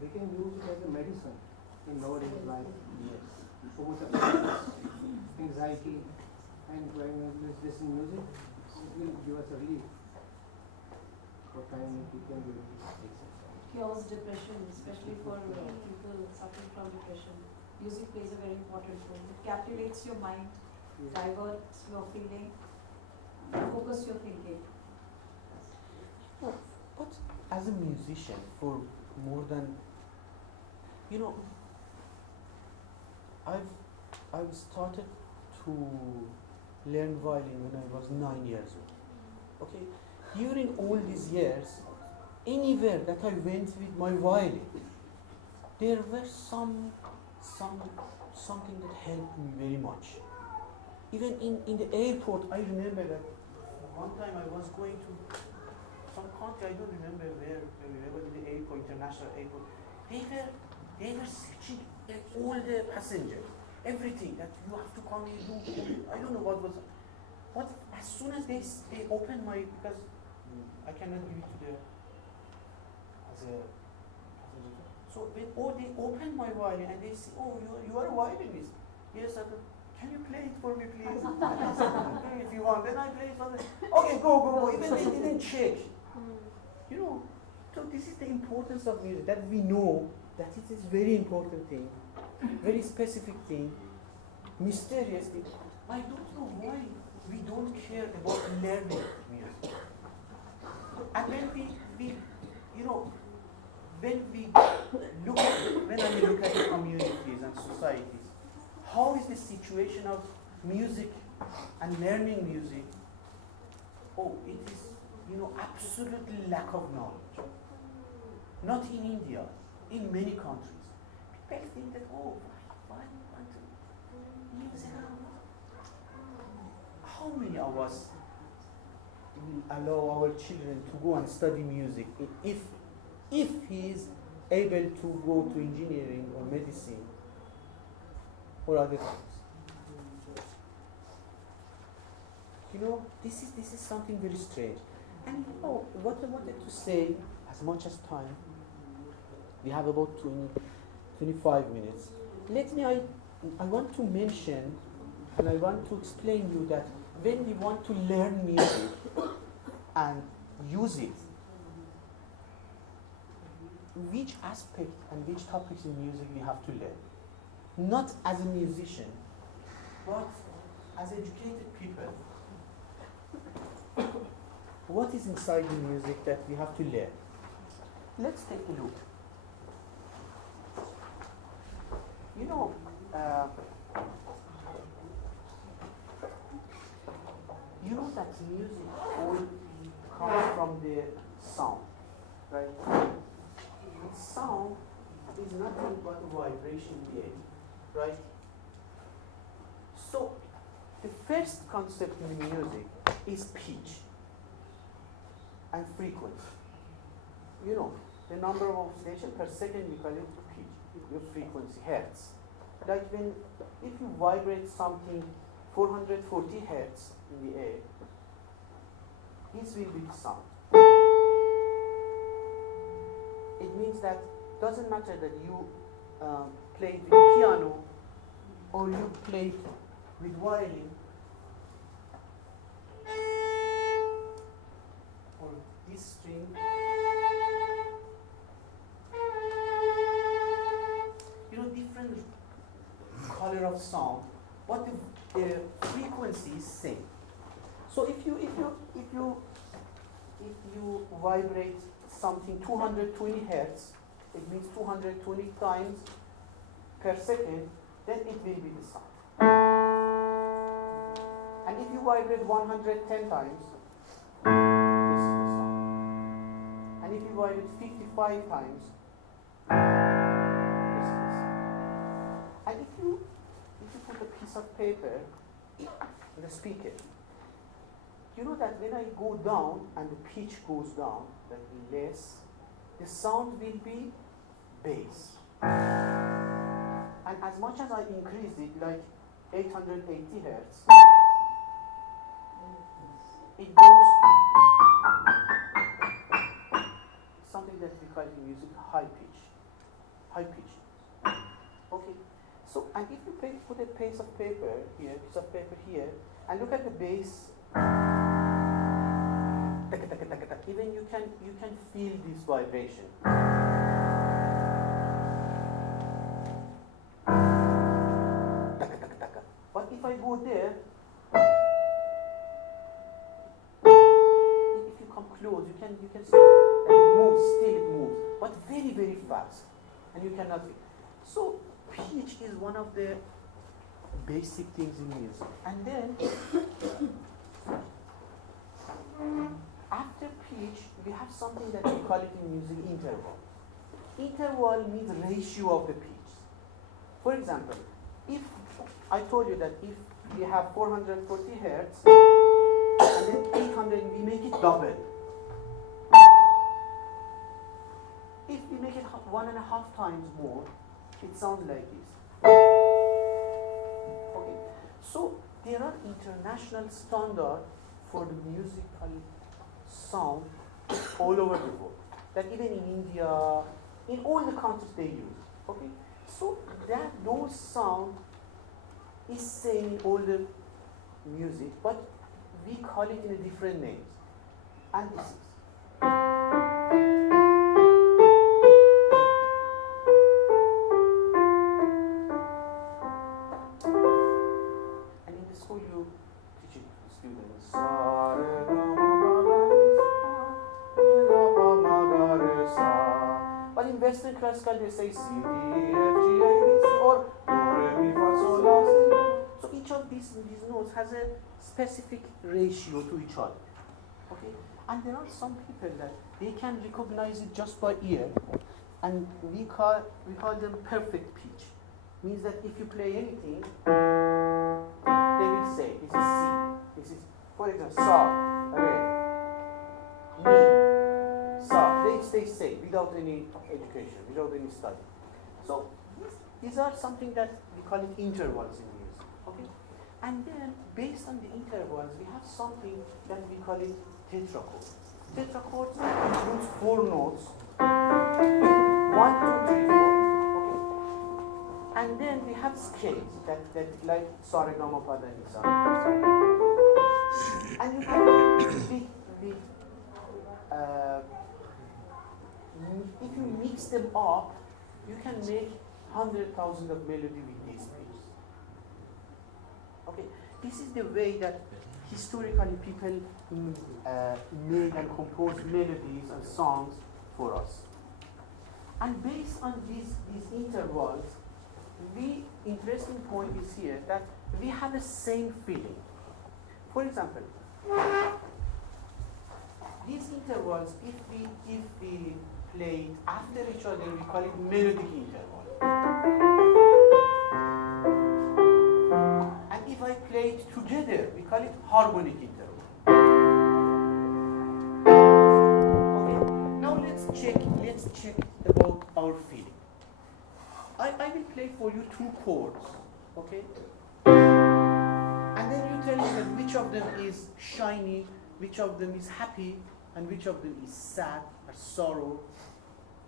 they can use it as a medicine in nowadays life. Yes. So much of stress, anxiety, and when we listen to music, it will give us a relief. For time we can do it. Cures depression, especially for people suffering from depression. Music plays a very important role. It captivates your mind, diverts your feeling, focus your thinking. But as a musician, for more than, I've started to learn violin when I was 9 years old. Okay, during all these years, anywhere that I went with my violin, there were something that helped me very much. Even in the airport, I remember that one time I was going to some country, I don't remember where, but in the airport, international airport, they were searching all the passengers, everything that you have to come in, I don't know what was, but as soon as they opened my, because I cannot give it to the, as a passenger. So they opened my violin and they say, oh, you are a violinist. Yes, I said, can you play it for me, please? I said, okay, if you want. Then I played it for them. Okay, go. Even they didn't check. So this is the importance of music, that we know that it is very important thing, very specific thing, mysterious thing. I don't know why we don't care about learning music. And when we when I look at the communities and societies, how is the situation of music and learning music? Oh, it is, absolutely lack of knowledge. Not in India, in many countries. People think that, oh, why do you want to music? How many of us will allow our children to go and study music if he is able to go to engineering or medicine or other things? This is something very strange. And what I wanted to say, as much as time, we have about 25 minutes. I want to mention, and I want to explain you that when we want to learn music and use it, which aspect and which topics in music we have to learn. Not as a musician, but as educated people. What is inside the music that we have to learn? Let's take a look. That music all comes from the sound, right? Sound is nothing but a vibration in the air, right? So, the first concept in music is pitch and frequency. The number of oscillations per second, we call it pitch, your frequency, hertz. Like if you vibrate something 440 hertz in the air, this will be the sound. It means that doesn't matter that you played with piano or you played with violin or this string. Different color of sound, but the frequency is same. So if you vibrate something 220 hertz, it means 220 times per second, then it will be the sound. And if you vibrate 110 times, this is the sound. And if you vibrate 55 times, this is the sound. And if you put a piece of paper in the speaker, you know that when I go down and the pitch goes down, that will be less, the sound will be bass. And as much as I increase it, like 880 hertz, it goes something that we call in music high pitch. high pitch. Okay. So, and if you put a piece of paper here, and look at the bass, even you can feel this vibration. But if I go there, if you come close, you can see that it moves, still it moves, but very, very fast, and you cannot feel. So pitch is one of the basic things in music. And then after pitch, we have something that we call it in music interval. Interval means ratio of the pitch. For example, if I told you that if we have 440 hertz and then 800, we make it double. If we make it 1.5 times more, it sounds like this. Okay, so there are international standards for the musical sound all over the world. That even in India, in all the countries they use. Okay, so that those sound is same in all the music, but we call it in a different names. And this is. And in the school you teach it to the students. But in Western classical they say C, D, F, G, A, B, C, or Do, Re, Mi, Fa, Sol, La, Si. So each of these notes has a specific ratio to each other. Okay? And there are some people that they can recognize it just by ear, and we call them perfect pitch. Means that if you play anything, they will say this is C. This is, for example, Sa, Re, Mi, Sa. They say without any education, without any study. So these are something that we call it intervals in music. Okay? And then based on the intervals, we have something that we call it tetrachord. Tetrachord includes 4 notes. 1, 2, 3, 4. Okay? And then we have scales that like sa, re, ga, ma, pa, da, ni, sa. And you can if you mix them up, you can make 100,000 of melody with these things. Okay, this is the way that historically people made and composed melodies and songs for us. And based on these intervals, the interesting point is here that we have the same feeling. For example, these intervals, if we play it after each other, we call it melodic interval. And if I play it together, we call it harmonic interval. Okay, now let's check about our feeling. I will play for you 2 chords, okay? And then you tell me that which of them is shiny, which of them is happy, and which of them is sad or sorrow,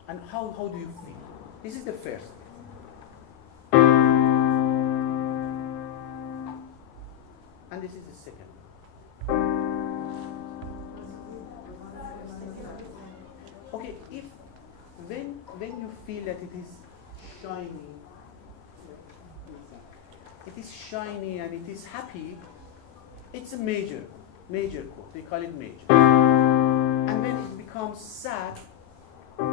and how do you feel? This is the first. And this is the second. Okay, if when you feel that it is shiny and it is happy, it's a major chord. They call it major. And when it becomes sad, and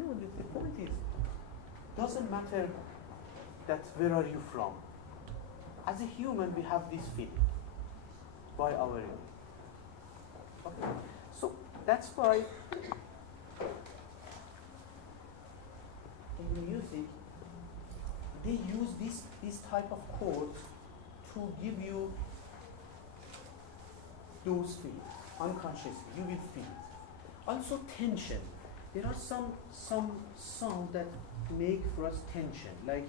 no, the point is, doesn't matter that where are you from. As a human, we have this feeling by our own. Okay. So that's why in music they use this type of chords to give you those feelings unconsciously. You will feel it. Also tension. There are some sounds that make for us tension, like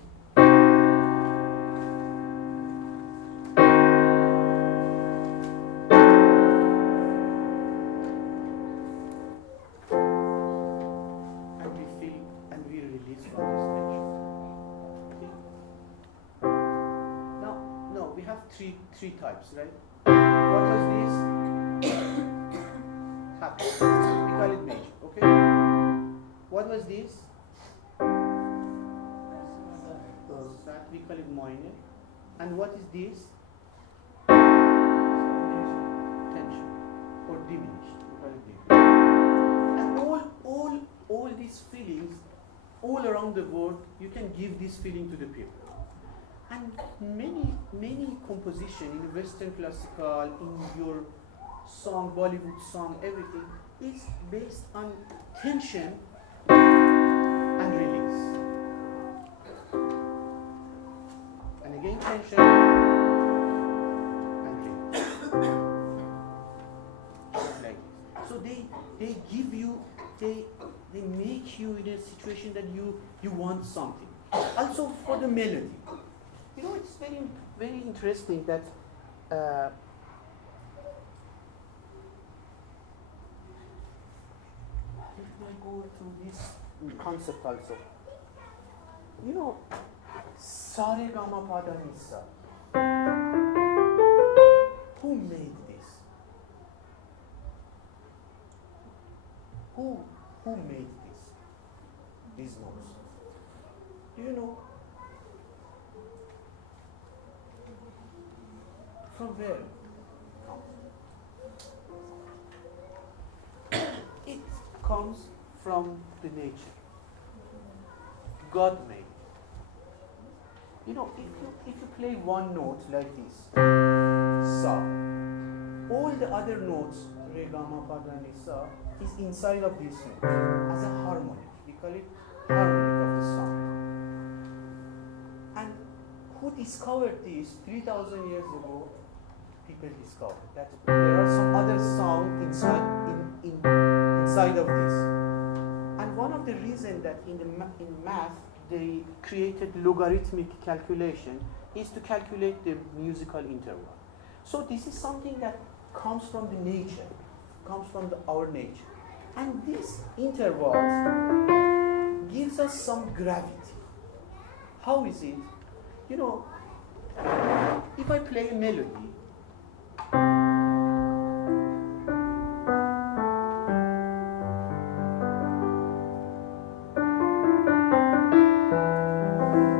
three types, right? What was this? Happy. We call it major, okay? What was this? Sad. We call it minor. And what is this? Tension or diminished. We call it diminished. And all these feelings, all around the world, you can give this feeling to the people. And many composition in Western classical, in your song, Bollywood song, everything is based on tension and release. And again, tension and release. Just like this. So they give you, they make you in a situation that you want something. Also for the melody. You know, it's very interesting that if I go through this concept also, you know, Sare Gama Pada Nisa. Who made this? Who made this? These notes. Do you know? From where? It comes from the nature. God made. You know, if you play one note like this, sa, all the other notes, re, ga, ma, pa, da, ni, sa, is inside of this note as a harmonic. We call it harmonic of the song. And who discovered this 3,000 years ago? People discovered that there are some other sound inside of this. And one of the reasons that in math they created logarithmic calculation is to calculate the musical interval. So this is something that comes from the nature, comes from our nature. And these intervals gives us some gravity. How is it? You know, if I play a melody,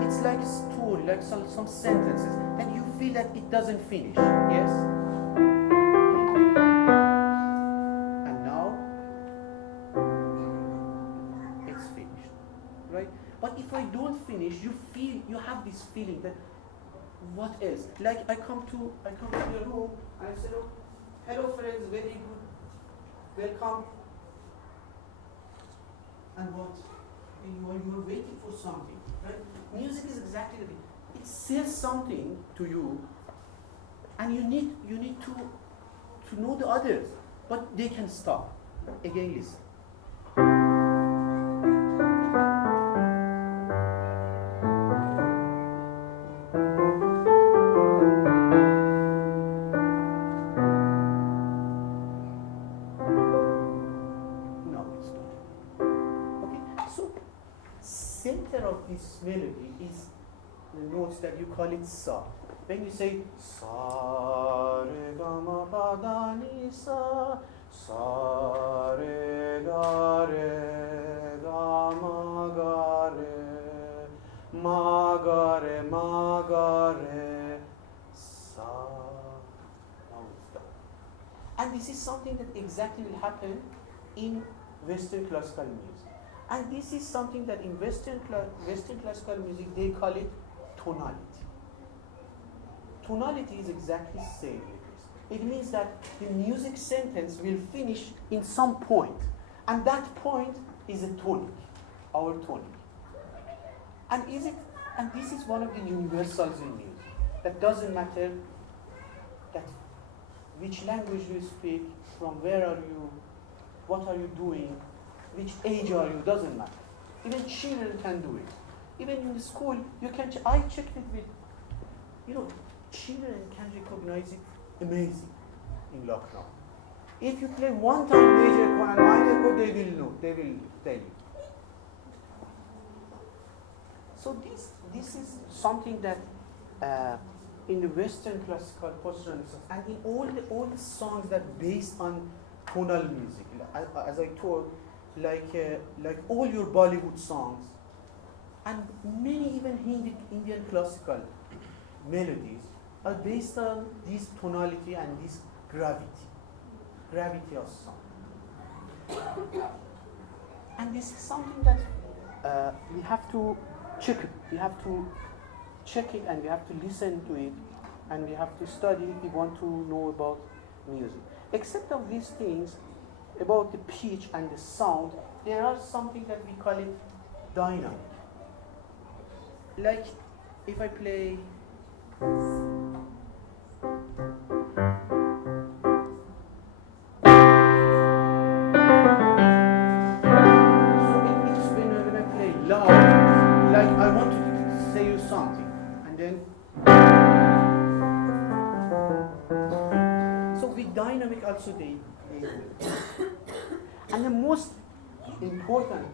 it's like a story, like some sentences, and you feel that it doesn't finish, yes? And now, it's finished, right? But if I don't finish, you have this feeling that, what else? Like I come to your room and I say, oh, hello friends, very good, welcome. And what? You are waiting for something, right? Music is exactly the thing. It says something to you, and you need to know the others, but they can stop. Again, listen. This melody is the notes that you call it sa. When you say sa re ga ma pa da ni sa, sa re ga ma ga re, ma ga re, sa. Now it's done. And this is something that exactly will happen in Western classical music. And this is something that in Western classical music, they call it tonality. Tonality is exactly the same with this. It means that the music sentence will finish in some point. And that point is a tonic, our tonic. And this is one of the universals in music. That doesn't matter that which language you speak, from where are you, what are you doing, which age are you, doesn't matter. Even children can do it. Even in the school, you can, I checked it with, children can recognize it amazing in Lucknow. If you play one time major chord and minor chord, they will know, they will tell you. So this is something that in the Western classical post-Renaissance, and in all the songs that based on tonal music, as I told, like all your Bollywood songs, and many even Indian classical melodies are based on this tonality and this gravity of song. And this is something that we have to check it. We have to check it, and we have to listen to it, and we have to study if we want to know about music. Except of these things, about the pitch and the sound, there are something that we call it dynamic. Like if I play when I play loud, like I want to say you something, and then so with dynamic also they and the most important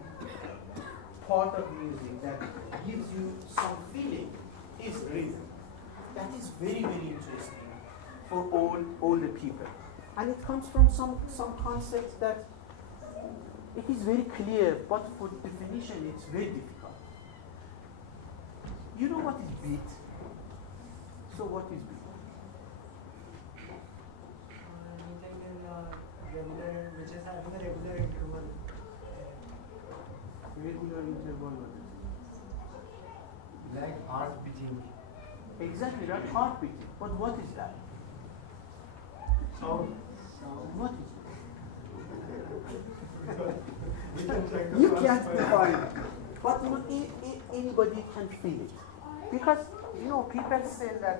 part of music that gives you some feeling is rhythm. That is very, very interesting for all the people. And it comes from some concepts that it is very clear, but for definition it's very difficult. You know what is beat? So what is beat? Which is having a regular interval. Regular interval. Like heart beating. Exactly, right? Heart beating. But what is that? Sound. What is it? You can't define it. But anybody can feel it. Because, people say that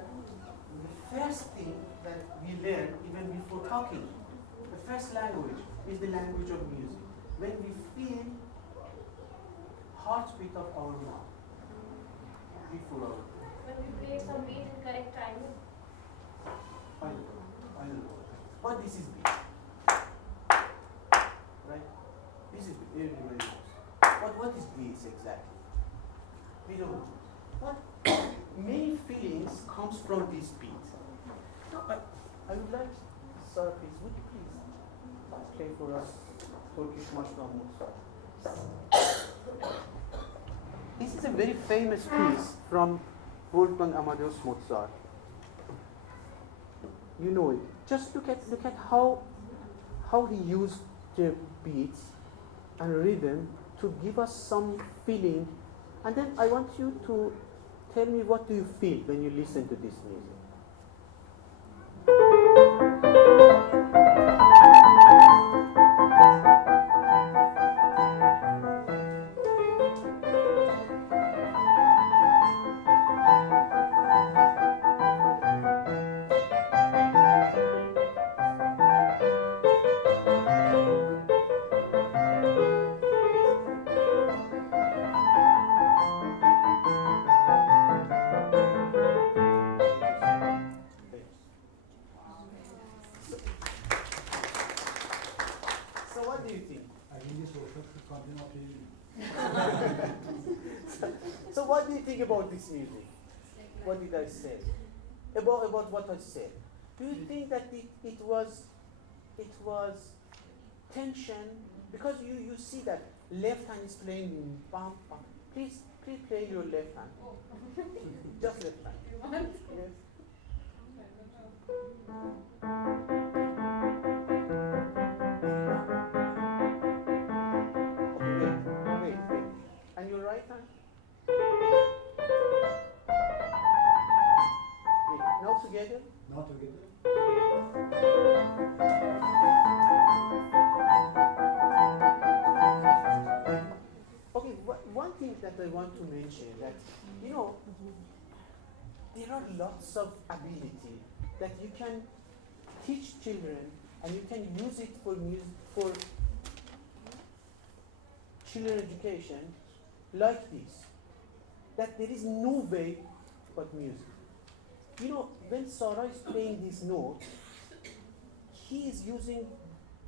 the first thing that we learn, even before talking, the first language is the language of music. When we feel heartbeat of our mouth before our When we play some beat in correct time. I know. But this is beat. Right? This is beat. Everybody knows. But what is beats exactly? We don't know. But many feelings comes from this beat. Now, I would like, Sarah, please, would you please play for us Turkish Marshmallow Mozart? This is a very famous piece from Wolfgang Amadeus Mozart. You know it. Just look at how he used the beats and rhythm to give us some feeling, and then I want you to tell me what do you feel when you listen to this music. So what do you think about this music? What did I say? About what I said. Do you think that it was tension? Because you see that left hand is playing bam bam. Please play your left hand. Just left hand. Yes. Wait. And your right hand? Wait, now together? Not together. Okay, one thing that I want to mention that, there are lots of ability that you can teach children and you can use it for music, for children education like this, that there is no way but music. When Sarah is playing this note, he is using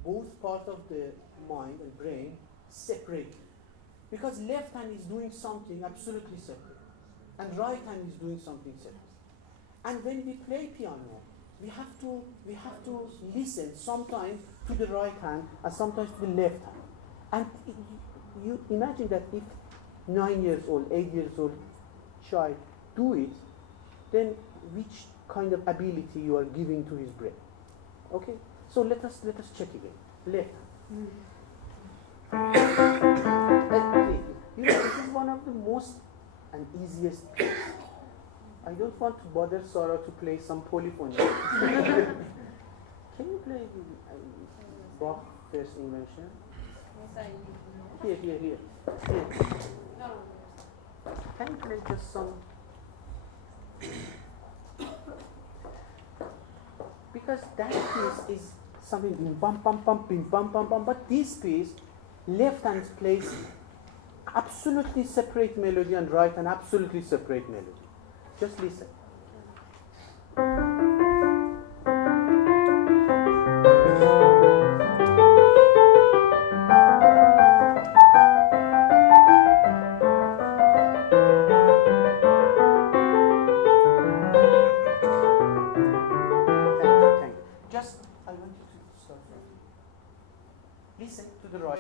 both part of the mind and brain separately. Because left hand is doing something absolutely separate, and right hand is doing something separate. And when we play piano, we have to listen sometimes to the right hand and sometimes to the left hand. And you imagine that if 9 years old, 8 years old child do it, then which kind of ability you are giving to his brain. Okay? So let us check again. Left hand. Okay. You know, this is one of the most and easiest things. I don't want to bother Sarah to play some polyphony. Can you play Bach First Invention? Yes, I know. Here. No. Can you play just some? Because that piece is something bim bam bam bam bim bam bam bam, but this piece, left hand plays absolutely separate melody and right hand absolutely separate melody. Just listen.